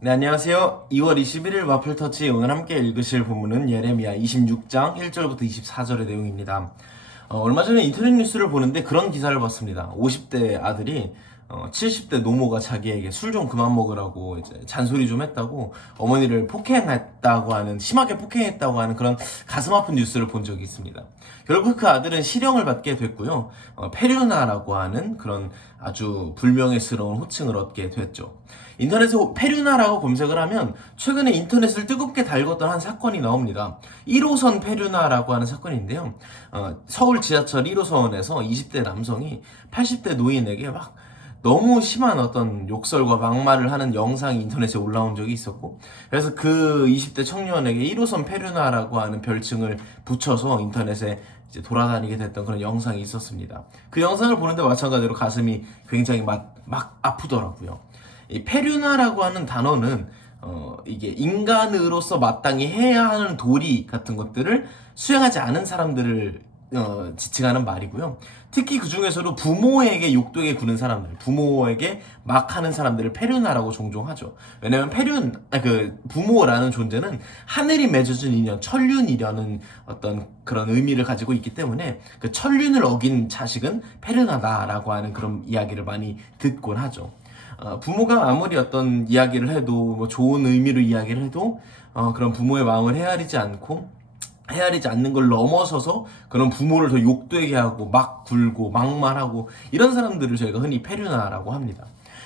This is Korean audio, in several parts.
네, 안녕하세요. 2월 21일 와플터치 오늘 함께 읽으실 본문은 예레미야 26장 1절부터 24절의 내용입니다. 얼마 전에 인터넷 뉴스를 보는데 그런 기사를 봤습니다. 50대 아들이 70대 노모가 자기에게 술 좀 그만 먹으라고 이제 잔소리 좀 했다고 어머니를 폭행했다고 하는, 심하게 폭행했다고 하는 그런 가슴 아픈 뉴스를 본 적이 있습니다. 결국 그 아들은 실형을 받게 됐고요. 페류나라고 하는 그런 아주 불명예스러운 호칭을 얻게 됐죠. 인터넷에 페류나라고 검색을 하면 최근에 인터넷을 뜨겁게 달궜던 한 사건이 나옵니다. 1호선 페류나라고 하는 사건인데요. 서울 지하철 1호선에서 20대 남성이 80대 노인에게 막 너무 심한 어떤 욕설과 막말을 하는 영상이 인터넷에 올라온 적이 있었고, 그래서 그 20대 청년에게 1호선 페류나라고 하는 별칭을 붙여서 인터넷에 이제 돌아다니게 됐던 그런 영상이 있었습니다. 그 영상을 보는데 마찬가지로 가슴이 굉장히 막 아프더라고요. 이 페류나라고 하는 단어는 이게 인간으로서 마땅히 해야 하는 도리 같은 것들을 수행하지 않은 사람들을 지칭하는 말이고요. 특히 그 중에서도 부모에게 욕되게 구는 사람들, 부모에게 막 하는 사람들을 페류나라고 종종 하죠. 왜냐면 부모라는 존재는 하늘이 맺어준 인연, 천륜이라는 어떤 그런 의미를 가지고 있기 때문에 그 천륜을 어긴 자식은 페류나다라고 하는 그런 이야기를 많이 듣곤 하죠. 부모가 아무리 어떤 이야기를 해도, 뭐 좋은 의미로 이야기를 해도, 그런 부모의 마음을 헤아리지 않는 걸 넘어서서 그런 부모를 더 욕되게 하고 막 굴고 막말하고 이런 사람들을 저희가 흔히 페류나라고 합니다.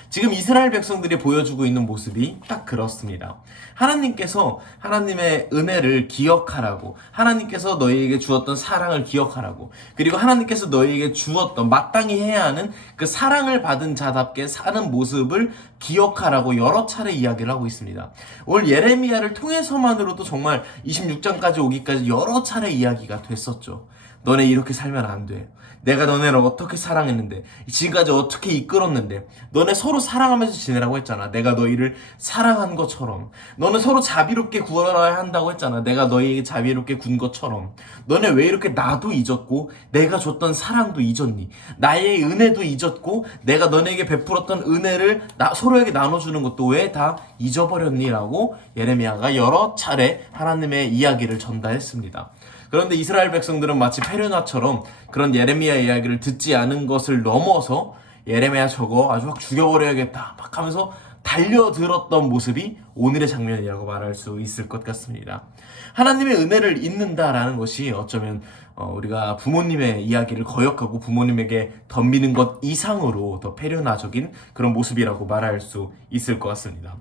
지금 이스라엘 백성들이 보여주고 있는 모습이 딱 그렇습니다. 하나님께서 하나님의 은혜를 기억하라고, 하나님께서 너희에게 주었던 사랑을 기억하라고, 그리고 하나님께서 너희에게 주었던 마땅히 해야 하는 그 사랑을 받은 자답게 사는 모습을 기억하라고 여러 차례 이야기를 하고 있습니다. 오늘 예레미야를 통해서만으로도 정말 26장까지 오기까지 여러 차례 이야기가 됐었죠. 너네 이렇게 살면 안 돼. 내가 너네를 어떻게 사랑했는데, 지금까지 어떻게 이끌었는데, 너네 서로 사랑하면서 지내라고 했잖아. 내가 너희를 사랑한 것처럼. 너는 서로 자비롭게 구원해야 한다고 했잖아. 내가 너희에게 자비롭게 군 것처럼. 너네 왜 이렇게 나도 잊었고 내가 줬던 사랑도 잊었니? 나의 은혜도 잊었고 내가 너네에게 베풀었던 은혜를 서로에게 나눠주는 것도 왜 다 잊어버렸니? 라고 예레미야가 여러 차례 하나님의 이야기를 전달했습니다. 그런데 이스라엘 백성들은 마치 페르나처럼 그런 예레미야 이야기를 듣지 않은 것을 넘어서 예레미야 저거 아주 확 죽여버려야겠다 막 하면서 달려들었던 모습이 오늘의 장면이라고 말할 수 있을 것 같습니다. 하나님의 은혜를 잊는다라는 것이 어쩌면 우리가 부모님의 이야기를 거역하고 부모님에게 덤비는 것 이상으로 더 페르나적인 그런 모습이라고 말할 수 있을 것 같습니다.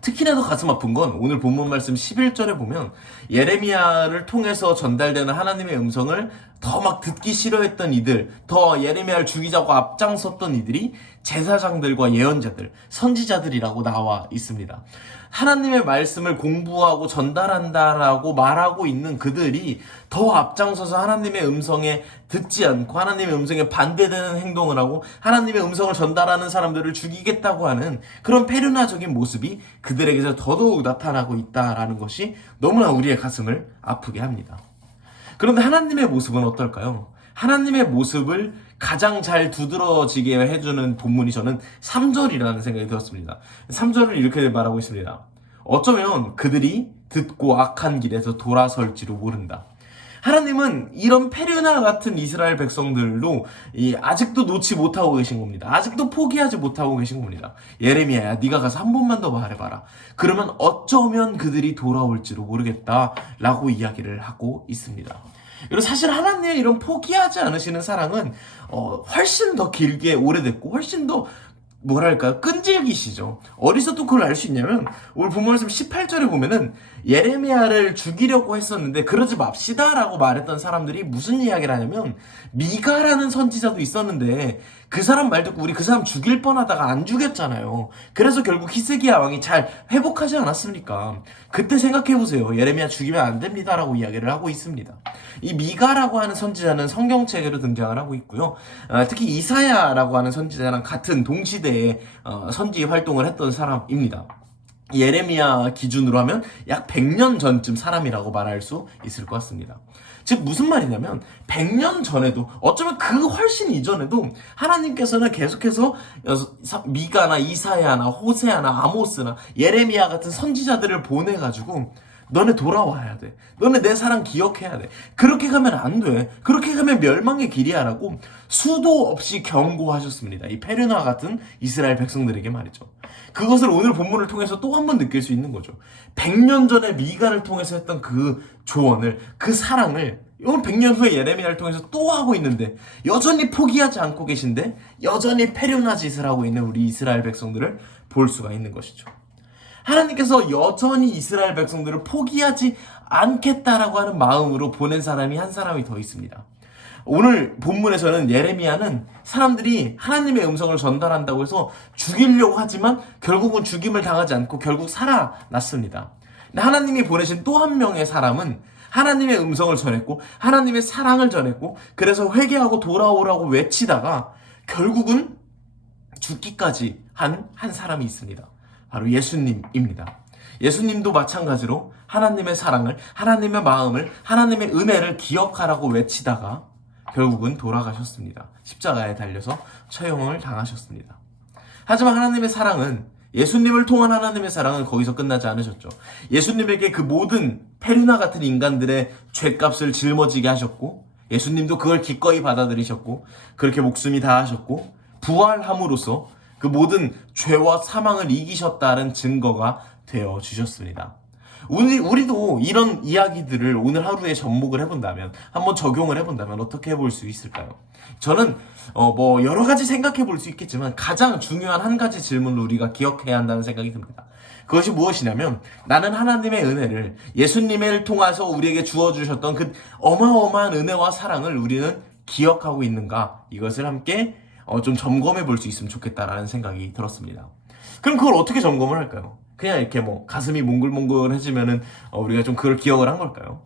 특히나 더 가슴 아픈 건 오늘 본문 말씀 11절에 보면 예레미야를 통해서 전달되는 하나님의 음성을 더 막 듣기 싫어했던 이들, 더 예레미야를 죽이자고 앞장섰던 이들이 제사장들과 예언자들, 선지자들이라고 나와 있습니다. 하나님의 말씀을 공부하고 전달한다라고 말하고 있는 그들이 더 앞장서서 하나님의 음성에 듣지 않고 하나님의 음성에 반대되는 행동을 하고 하나님의 음성을 전달하는 사람들을 죽이겠다고 하는 그런 페르나적인 모습이 그들에게서 더더욱 나타나고 있다라는 것이 너무나 우리의 가슴을 아프게 합니다. 그런데 하나님의 모습은 어떨까요? 하나님의 모습을 가장 잘 두드러지게 해주는 본문이 저는 3절이라는 생각이 들었습니다. 3절을 이렇게 말하고 있습니다. 어쩌면 그들이 듣고 악한 길에서 돌아설지도 모른다. 하나님은 이런 페르나 같은 이스라엘 백성들도 아직도 놓지 못하고 계신 겁니다. 아직도 포기하지 못하고 계신 겁니다. 예레미야야, 네가 가서 한 번만 더 말해봐라. 그러면 어쩌면 그들이 돌아올지도 모르겠다라고 이야기를 하고 있습니다. 그리고 사실 하나님의 이런 포기하지 않으시는 사랑은 훨씬 더 길게 오래됐고 훨씬 더 뭐랄까요? 끈질기시죠. 어디서 또 그걸 알 수 있냐면 오늘 본문 말씀 18절에 보면은 예레미야를 죽이려고 했었는데 그러지 맙시다라고 말했던 사람들이 무슨 이야기를 하냐면 미가라는 선지자도 있었는데 그 사람 말 듣고 우리 그 사람 죽일 뻔하다가 안 죽였잖아요. 그래서 결국 히스기야 왕이 잘 회복하지 않았습니까? 그때 생각해보세요. 예레미야 죽이면 안 됩니다라고 이야기를 하고 있습니다. 이 미가라고 하는 선지자는 성경책에도 등장을 하고 있고요. 특히 이사야라고 하는 선지자랑 같은 동시대에 선지 활동을 했던 사람입니다. 예레미야 기준으로 하면 약 100년 전쯤 사람이라고 말할 수 있을 것 같습니다. 즉 무슨 말이냐면 100년 전에도 어쩌면 그 훨씬 이전에도 하나님께서는 계속해서 미가나 이사야나 호세아나 아모스나 예레미야 같은 선지자들을 보내가지고 너네 돌아와야 돼. 너네 내 사랑 기억해야 돼. 그렇게 가면 안 돼. 그렇게 가면 멸망의 길이야라고 수도 없이 경고하셨습니다. 이 페르나 같은 이스라엘 백성들에게 말이죠. 그것을 오늘 본문을 통해서 또 한 번 느낄 수 있는 거죠. 100년 전에 미가를 통해서 했던 그 조언을, 그 사랑을 오늘 100년 후에 예레미야를 통해서 또 하고 있는데 여전히 포기하지 않고 계신데 여전히 페르나 짓을 하고 있는 우리 이스라엘 백성들을 볼 수가 있는 것이죠. 하나님께서 여전히 이스라엘 백성들을 포기하지 않겠다라고 하는 마음으로 보낸 사람이 한 사람이 더 있습니다. 오늘 본문에서는 예레미야는 사람들이 하나님의 음성을 전달한다고 해서 죽이려고 하지만 결국은 죽임을 당하지 않고 결국 살아났습니다. 근데 하나님이 보내신 또 한 명의 사람은 하나님의 음성을 전했고 하나님의 사랑을 전했고 그래서 회개하고 돌아오라고 외치다가 결국은 죽기까지 한 사람이 있습니다. 바로 예수님입니다. 예수님도 마찬가지로 하나님의 사랑을, 하나님의 마음을, 하나님의 은혜를 기억하라고 외치다가 결국은 돌아가셨습니다. 십자가에 달려서 처형을 당하셨습니다. 하지만 하나님의 사랑은, 예수님을 통한 하나님의 사랑은 거기서 끝나지 않으셨죠. 예수님에게 그 모든 페르나 같은 인간들의 죄값을 짊어지게 하셨고 예수님도 그걸 기꺼이 받아들이셨고 그렇게 목숨이 다하셨고 부활함으로써 그 모든 죄와 사망을 이기셨다는 증거가 되어 주셨습니다. 우리도 이런 이야기들을 오늘 하루에 접목을 해본다면, 한번 적용을 해본다면 어떻게 해볼 수 있을까요? 저는 여러 가지 생각해 볼 수 있겠지만 가장 중요한 한 가지 질문을 우리가 기억해야 한다는 생각이 듭니다. 그것이 무엇이냐면 나는 하나님의 은혜를, 예수님을 통해서 우리에게 주어주셨던 그 어마어마한 은혜와 사랑을 우리는 기억하고 있는가, 이것을 함께 좀 점검해 볼 수 있으면 좋겠다라는 생각이 들었습니다. 그럼 그걸 어떻게 점검을 할까요? 그냥 이렇게 가슴이 몽글몽글해지면은 우리가 좀 그걸 기억을 한 걸까요?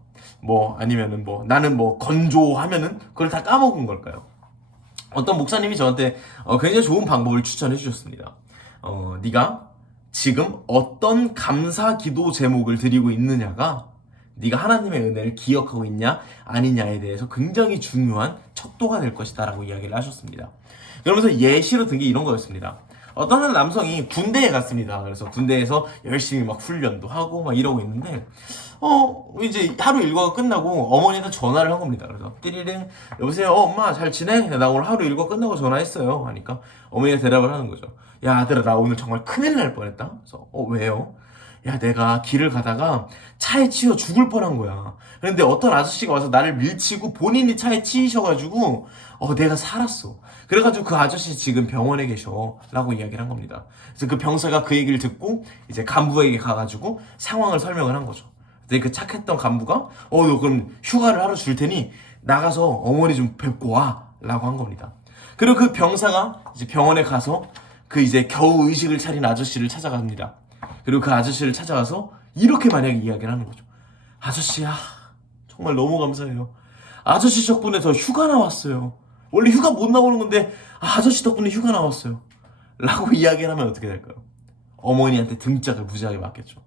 아니면은 나는 건조하면은 그걸 다 까먹은 걸까요? 어떤 목사님이 저한테 굉장히 좋은 방법을 추천해 주셨습니다. 네가 지금 어떤 감사 기도 제목을 드리고 있느냐가 네가 하나님의 은혜를 기억하고 있냐 아니냐에 대해서 굉장히 중요한 척도가 될 것이다 라고 이야기를 하셨습니다. 그러면서 예시로 든 게 이런 거였습니다. 어떤 한 남성이 군대에 갔습니다. 그래서 군대에서 열심히 훈련도 하고 이러고 있는데 이제 하루 일과가 끝나고 어머니한테 전화를 한 겁니다. 그래서 띠리링, 여보세요, 엄마 잘 지내? 나 오늘 하루 일과 끝나고 전화했어요 하니까 어머니가 대답을 하는 거죠. 야 아들아, 나 오늘 정말 큰일 날 뻔했다. 그래서 왜요? 야, 내가 길을 가다가 차에 치여 죽을 뻔한 거야. 그런데 어떤 아저씨가 와서 나를 밀치고 본인이 차에 치이셔가지고 내가 살았어. 그래가지고 그 아저씨 지금 병원에 계셔 라고 이야기를 한 겁니다. 그래서 그 병사가 그 얘기를 듣고 이제 간부에게 가가지고 상황을 설명을 한 거죠. 근데 그 착했던 간부가 너 그럼 휴가를 하루 줄 테니 나가서 어머니 좀 뵙고 와 라고 한 겁니다. 그리고 그 병사가 이제 병원에 가서 그 이제 겨우 의식을 차린 아저씨를 찾아갑니다. 그리고 그 아저씨를 찾아가서 이렇게 만약에 이야기를 하는 거죠. 아저씨야, 정말 너무 감사해요. 아저씨 덕분에 저 휴가 나왔어요. 원래 휴가 못 나오는 건데 아저씨 덕분에 휴가 나왔어요 라고 이야기를 하면 어떻게 될까요? 어머니한테 등짝을 무지하게 맞겠죠.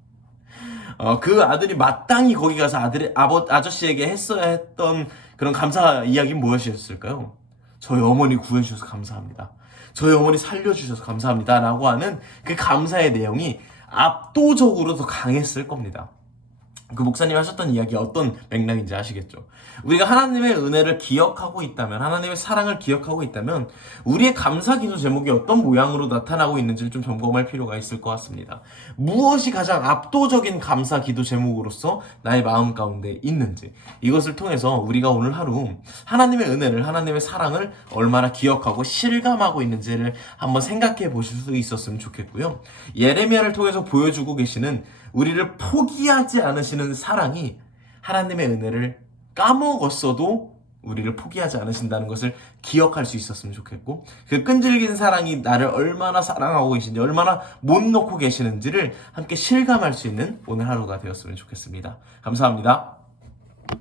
그 아들이 마땅히 거기 가서 아저씨에게 했어야 했던 그런 감사 이야기는 무엇이었을까요? 저희 어머니 구해주셔서 감사합니다. 저희 어머니 살려주셔서 감사합니다 라고 하는 그 감사의 내용이 압도적으로 더 강했을 겁니다. 그 목사님이 하셨던 이야기 어떤 맥락인지 아시겠죠? 우리가 하나님의 은혜를 기억하고 있다면, 하나님의 사랑을 기억하고 있다면 우리의 감사 기도 제목이 어떤 모양으로 나타나고 있는지를 좀 점검할 필요가 있을 것 같습니다. 무엇이 가장 압도적인 감사 기도 제목으로서 나의 마음 가운데 있는지, 이것을 통해서 우리가 오늘 하루 하나님의 은혜를, 하나님의 사랑을 얼마나 기억하고 실감하고 있는지를 한번 생각해 보실 수 있었으면 좋겠고요. 예레미야를 통해서 보여주고 계시는 우리를 포기하지 않으시는 사랑이 하나님의 은혜를 까먹었어도 우리를 포기하지 않으신다는 것을 기억할 수 있었으면 좋겠고, 그 끈질긴 사랑이 나를 얼마나 사랑하고 계신지, 얼마나 못 놓고 계시는지를 함께 실감할 수 있는 오늘 하루가 되었으면 좋겠습니다. 감사합니다.